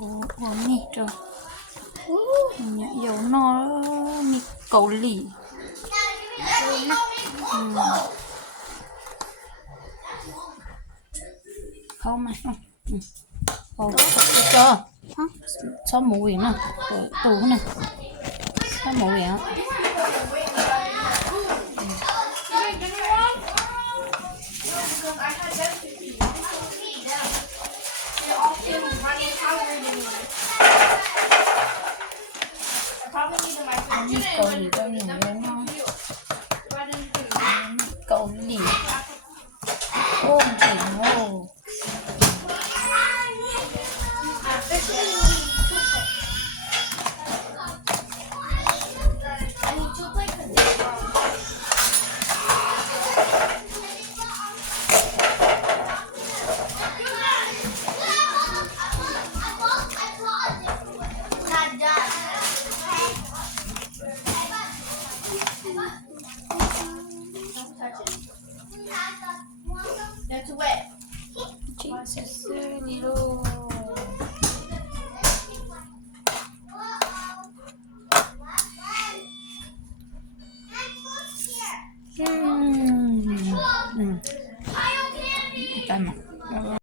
Ủa mì trời. Nhả dầu no mì cẩu lì. Không mà không. Ồ, cho. Sao mũ biển nè. Tủ nè. Sao mũ biển. Cậu lì đâu nhiều lên không? Cậu lì. Ôm chỉ ngô. That's wet. Jesus, little.